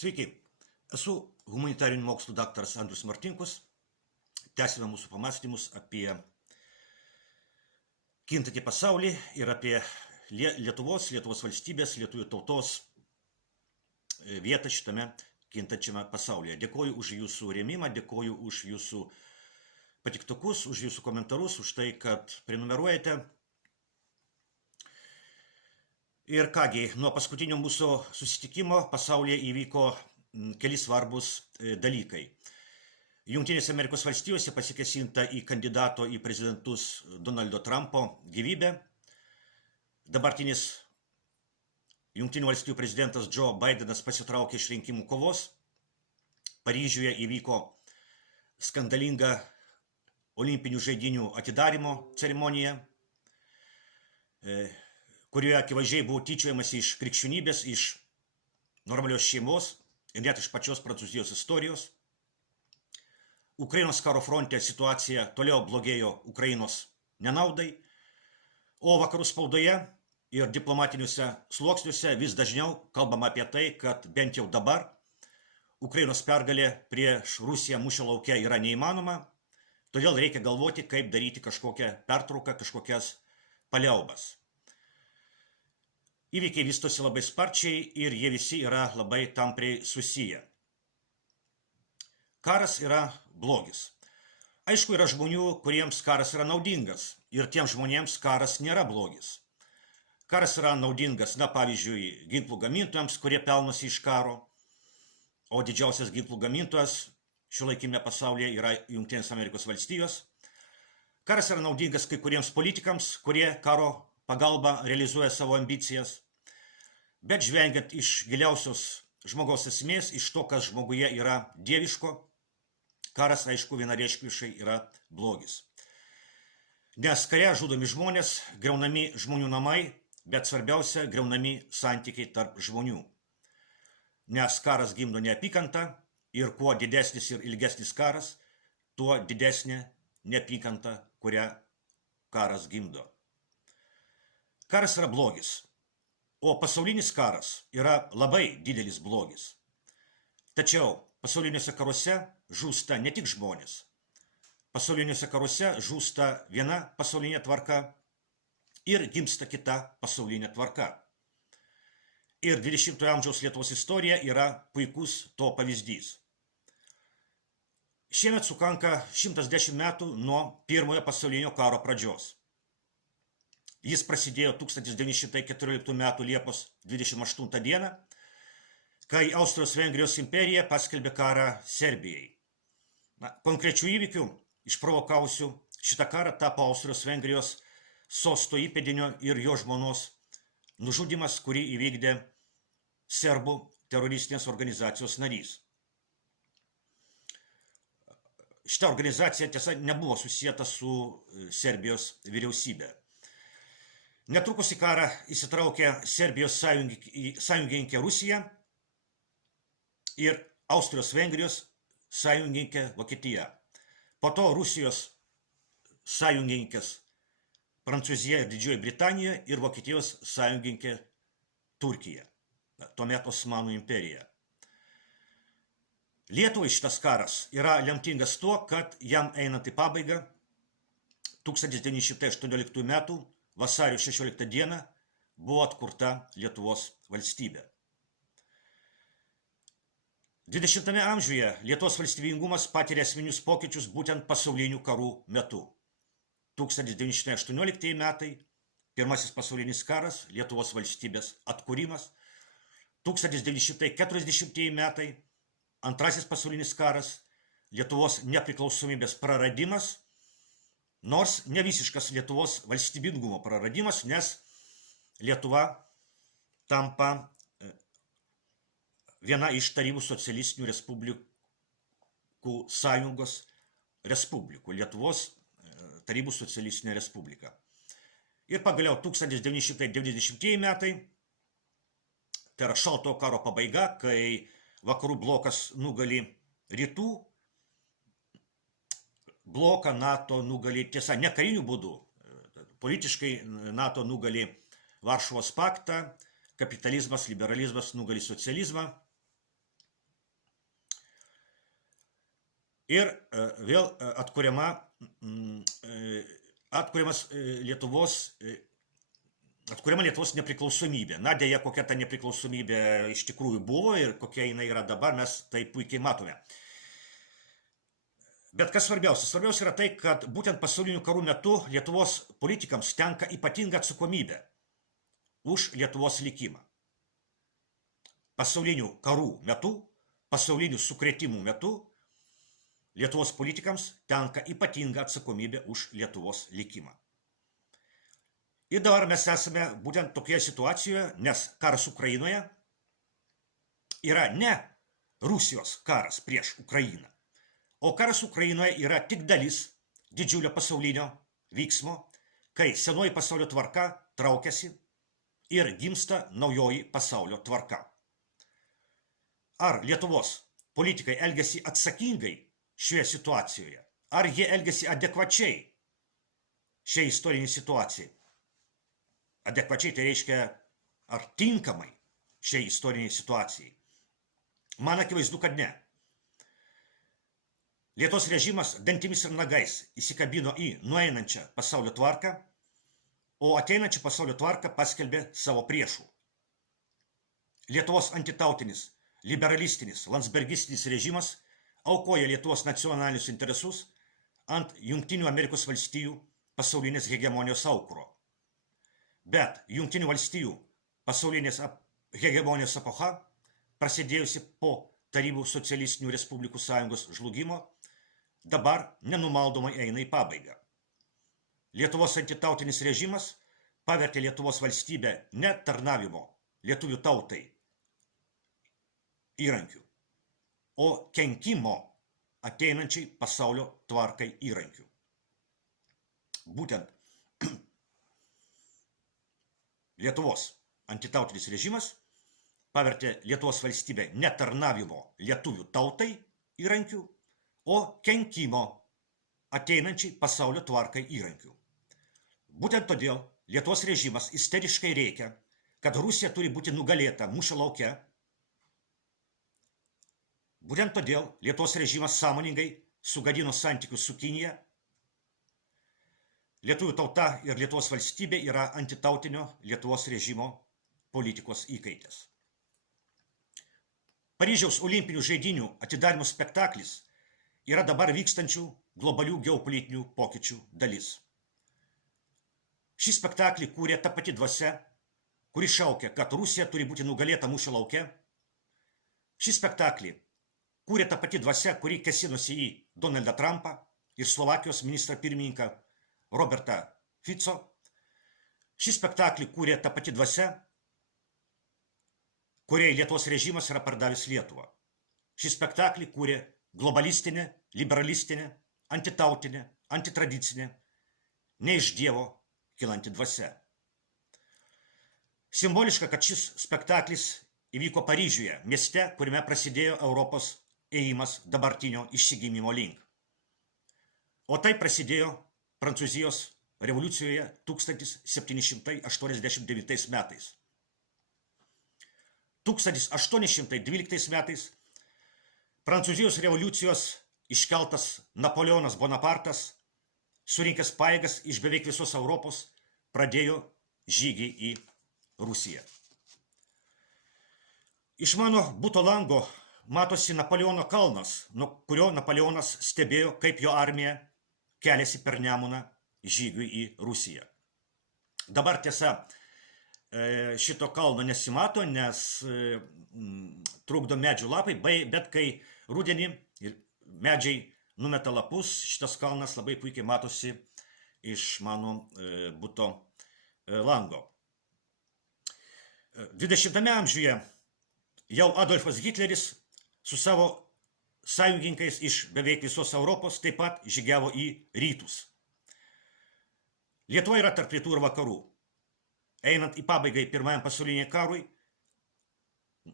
Sveiki, esu humanitarinių mokslų daktaras Andrius Martinkus. Tęsime mūsų pamąstymus apie kintantį pasaulį ir apie Lietuvos valstybės, lietuvių tautos vietą šitame kintančiame pasaulyje. Dėkoju už jūsų rėmimą, dėkoju už jūsų patiktukus, už jūsų komentarus, už tai, kad prenumeruojate. Ir kągi, nuo paskutinio mūsų susitikimo pasaulyje įvyko keli svarbus dalykai. Jungtinėse Amerikos valstijose pasikėsinta į kandidato į prezidentus Donaldo Trumpo gyvybę. Dabartinis Jungtinių valstijų prezidentas Joe Bidenas pasitraukė iš rinkimų kovos. Paryžiuje įvyko skandalinga olimpinių žaidynių atidarymo ceremonija, kurioje akivaizdžiai buvo tyčiojamasi iš krikščionybės, iš normalios šeimos ir net iš pačios Prancūzijos istorijos. Ukrainos karo fronte situacija toliau blogėjo Ukrainos nenaudai, o vakarų spaudoje ir diplomatiniuose sluoksniuose vis dažniau kalbama apie tai, kad bent jau dabar Ukrainos pergalė prieš Rusiją mūšio lauke yra neįmanoma, todėl reikia galvoti, kaip daryti kažkokią pertrauką, kažkokias paliaubas. Įvykiai vystosi labai sparčiai ir jie visi yra labai tampriai susiję. Karas yra blogis. Aišku, yra žmonių, kuriems karas yra naudingas ir tiems žmonėms karas nėra blogis. Karas yra naudingas, pavyzdžiui, ginklų gamintojams, kurie pelnosi iš karo, o didžiausias ginklų gamintojas šiuolaikiniame pasaulyje yra Jungtinės Amerikos valstijos. Karas yra naudingas kai kuriems politikams, kurie karo pagalba realizuoja savo ambicijas, bet žvengiant iš giliausios žmogaus esmės, iš to, kas žmoguje yra dieviško, karas, aišku, vienareikšmiškai yra blogis. Nes kare žudomi žmonės, griaunami žmonių namai, bet svarbiausia, griaunami santykiai tarp žmonių. Nes karas gimdo neapykantą ir kuo didesnis ir ilgesnis karas, tuo didesnė neapykanta, kurią karas gimdo. Karas yra blogis, o pasaulinis karas yra labai didelis blogis. Tačiau pasauliniuose karuose žūsta ne tik žmonės. Pasauliniuose karuose žūsta viena pasaulinė tvarka ir gimsta kita pasaulinė tvarka. Ir 20-ojo amžiaus Lietuvos istorija yra puikus to pavyzdys. Šiemet sukanka 110 metų nuo Pirmojo pasaulinio karo pradžios. Jis prasidėjo 1914 m. Liepos 28 d., kai Austrijos-Vengrijos imperija paskelbė karą Serbijai. Konkrečių įvykių išprovokavusių šitą karą tapo Austrijos-Vengrijos sosto įpėdinio ir jo žmonos nužudymas, kurį įvykdė serbų teroristinės organizacijos narys. Šita organizacija, tiesa, nebuvo susieta su Serbijos vyriausybė. Netrukus į karą įsitraukė Serbijos sąjungininkė Rusija ir Austrijos-Vengrijos sąjungininkė Vokietija. Po to Rusijos sąjungininkės Prancūzija ir Didžioji Britanija ir Vokietijos sąjungininkė Turkija, tuomet Osmanų imperija. Lietuvai šitas karas yra lemtingas tuo, kad jam einant į pabaigą 1918 m. Vasario 16 d. buvo atkurta Lietuvos valstybė. 20-ame amžiuje Lietuvos valstybingumas patyrė esminius pokyčius būtent pasaulinių karų metu. 1918 metai, Pirmasis pasaulinis karas, Lietuvos valstybės atkūrimas. 1940 metai, Antrasis pasaulinis karas, Lietuvos nepriklausomybės praradimas, nors ne visiškas Lietuvos valstybingumo praradimas, nes Lietuva tampa viena iš Tarybų socialistinių respublikų sąjungos respublikų, Lietuvos Tarybų socialistinė respublika. Ir pagaliau 1990 metai, tai yra šaltojo karo pabaiga, kai vakarų blokas nugali rytų bloką, NATO nugali, tiesa, ne karinių būdų, politiškai NATO nugali Varšuvos paktą, kapitalizmas, liberalizmas nugali socializmą. ir vėl atkuriama Lietuvos nepriklausomybė. Na, dėja, kokia ta nepriklausomybė iš tikrųjų buvo ir kokia jinai yra dabar, mes tai puikiai matome. Bet kas svarbiausia? Svarbiausia yra tai, kad būtent pasaulinių karų metu Lietuvos politikams tenka ypatinga atsakomybė už Lietuvos likimą. Pasaulinių karų metu, pasaulinių sukrėtimų metu Lietuvos politikams tenka ypatinga atsakomybė už Lietuvos likimą. Ir dabar mes esame būtent tokioje situacijoje, nes karas Ukrainoje yra ne Rusijos karas prieš Ukrainą, o karas Ukrainoje yra tik dalis didžiulio pasaulinio vyksmo, kai senoji pasaulio tvarka traukiasi ir gimsta naujoji pasaulio tvarka. Ar Lietuvos politikai elgiasi atsakingai šioje situacijoje? Ar jie elgiasi adekvačiai šiai istoriniai situacijai? Adekvačiai tai reiškia, ar tinkamai šiai istoriniai situacijai? Man akivaizdu, kad ne. Lietuvos režimas dantimis ir nagais įsikabino į nueinančią pasaulio tvarką, o ateinančią pasaulio tvarką paskelbė savo priešų. Lietuvos antitautinis, liberalistinis, landsbergistinis režimas aukoja Lietuvos nacionalinius interesus ant Jungtinių Amerikos valstijų pasaulinės hegemonijos aukuro. Bet Jungtinių valstijų pasaulinės hegemonijos epocha, prasidėjusi po Tarybų socialistinių respublikų sąjungos žlugimo, dabar nenumaldomai eina į pabaigą. Lietuvos antitautinis režimas pavertė Lietuvos valstybę ne tarnavimo lietuvių tautai įrankių, o kenkimo ateinančiai pasaulio tvarkai įrankių. Būtent Lietuvos antitautinis režimas pavertė Lietuvos valstybę ne tarnavimo lietuvių tautai įrankių, o kenkimo ateinančiai pasaulio tvarkai įrankių. Būtent todėl Lietuvos režimas isteriškai rėkia, kad Rusija turi būti nugalėta mūšio lauke. Būtent todėl Lietuvos režimas sąmoningai sugadino santykius su Kinija. Lietuvių tauta ir Lietuvos valstybė yra antitautinio Lietuvos režimo politikos įkaitės. Paryžiaus olimpinių žaidynių atidarymo spektaklis yra dabar vykstančių globalių geopolitinių pokyčių dalis. Šį spektaklį kūrė ta pati dvasia, kuri šaukia, kad Rusija turi būti nugalėta mūšio lauke. Šį spektaklį kūrė ta pati dvasia, kuri kėsinosi į Donaldą Trumpą ir Slovakijos ministrą pirmininką Robertą Fico. Šį spektaklį kūrė ta pati dvasia, kuriai Lietuvos režimas yra pardavęs Lietuvą. Šį spektaklį kūrė globalistinė, liberalistinė, antitautinė, antitradicinė, ne iš Dievo kilanti dvasia. Simboliška, kad šis spektaklis įvyko Paryžiuje, mieste, kuriame prasidėjo Europos ėjimas dabartinio išsigimimo link. O tai prasidėjo Prancūzijos revoliucijoje 1789 metais. 1812 metais Prancūzijos revoliucijos iškeltas Napoleonas Bonapartas, surinkęs pajėgas iš beveik visos Europos, pradėjo žygį į Rusiją. Iš mano buto lango matosi Napoleono kalnas, nuo kurio Napoleonas stebėjo, kaip jo armija keliasi per Nemuną žygiui į Rusiją. Dabar tiesa, šito kalno nesimato, nes trukdo medžių lapai, bet kai rudenį medžiai numeta lapus, šitas kalnas labai puikiai matosi iš mano buto lango. 20 amžiuje jau Adolfas Hitleris su savo sąjungininkais iš beveik visos Europos taip pat žygiavo į rytus. Lietuva yra tarp rytų ir vakarų. Einant į pabaigą Pirmajam pasauliniam karui,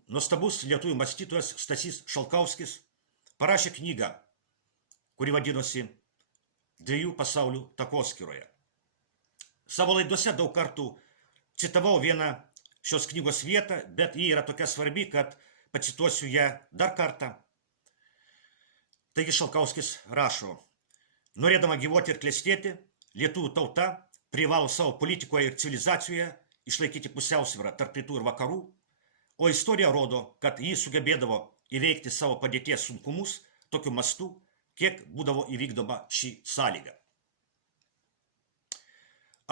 nuostabus lietuvių mąstytojas Stasys Šalkauskis parašė knygą, kuri vadinosi Dviejų pasaulių takoskyroje. Savo laidose daug kartų citavau vieną šios knygos vietą, bet ji yra tokia svarbi, kad pacituosiu ją dar kartą. Taigi Šalkauskis rašo, norėdama gyvuoti ir klestėti, lietuvių tauta privalo savo politikoje ir civilizacijoje išlaikyti pusiausvyrą tarp rytų ir vakarų, o istorija rodo, kad jį sugebėdavo įveikti savo padėties sunkumus tokiu mastu, kiek būdavo įvykdoma šį sąlygą.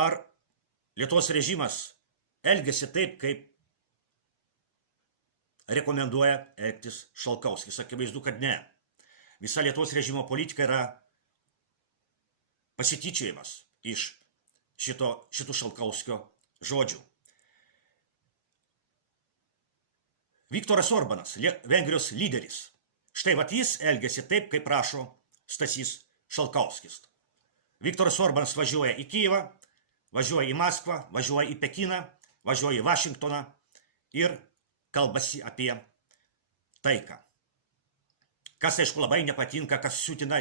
Ar Lietuvos režimas elgėsi taip, kaip rekomenduoja elgtis Šalkauskis? Akivaizdu, kad ne. Visa Lietuvos režimo politika yra pasityčiojimas iš šitų Šalkauskio žodžių. Viktoras Orbanas, Vengrijos lyderis. Štai vat jis elgėsi taip, kaip rašo Stasys Šalkauskis. Viktoras Orbanas važiuoja į Kijevą, važiuoja į Maskvą, važiuoja į Pekiną, važiuoja į Vašingtoną ir kalbasi apie taiką. Kas, aišku, labai nepatinka, kas siutina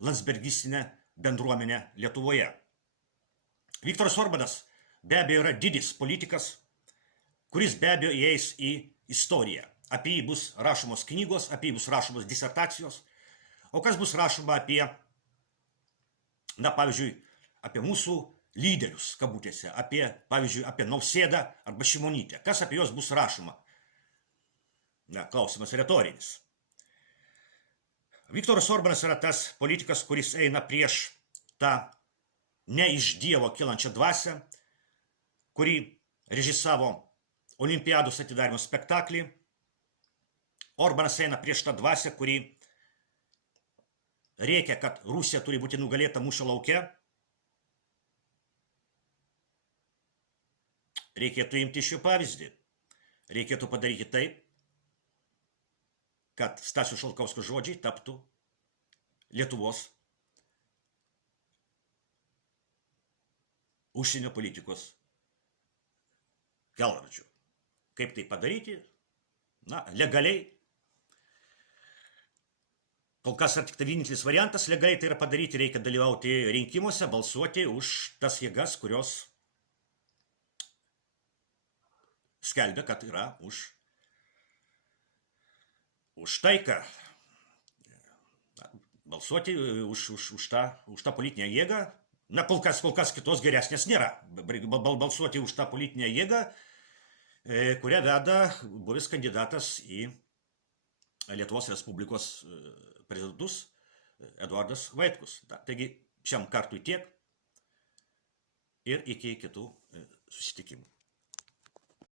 landsbergistinę bendruomenę Lietuvoje. Viktoras Orbanas be abejo yra didis politikas, kuris be abejo įeis į istoriją. Apie jį bus rašomos knygos, apie jį bus rašomos disertacijos. O kas bus rašoma apie, pavyzdžiui, apie mūsų lyderius, kabutėse, pavyzdžiui, apie Nausėdą arba Šimonytę. Kas apie juos bus rašoma? Klausimas retorinis. Viktoras Orbanas yra tas politikas, kuris eina prieš tą ne iš Dievo kylančią dvasią, kurį režisavo Olimpiados atidarymo spektaklį. Orbanas eina prieš tą dvasią, kuri reikia, kad Rusija turi būti nugalėta mūšio lauke. Reikėtų imti šio pavyzdį. Reikėtų padaryti taip, kad Stasio Šalkauskio žodžiai taptų Lietuvos užsienio politikos kelrodžiu. Kaip tai padaryti? Legaliai. Kol kas yra tik tai vienintelis variantas, legaliai tai yra padaryti, reikia dalyvauti rinkimuose, balsuoti už tas jėgas, kurios skelbia, kad yra už taiką. Balsuoti už tą politinę jėgą. Kol kas kitos geresnės nėra. Balsuoti už tą politinę jėgą, kurią veda buvęs kandidatas į Lietuvos Respublikos prezidentus Eduardas Vaitkus. Taigi šiam kartui tiek ir iki kitų susitikimų.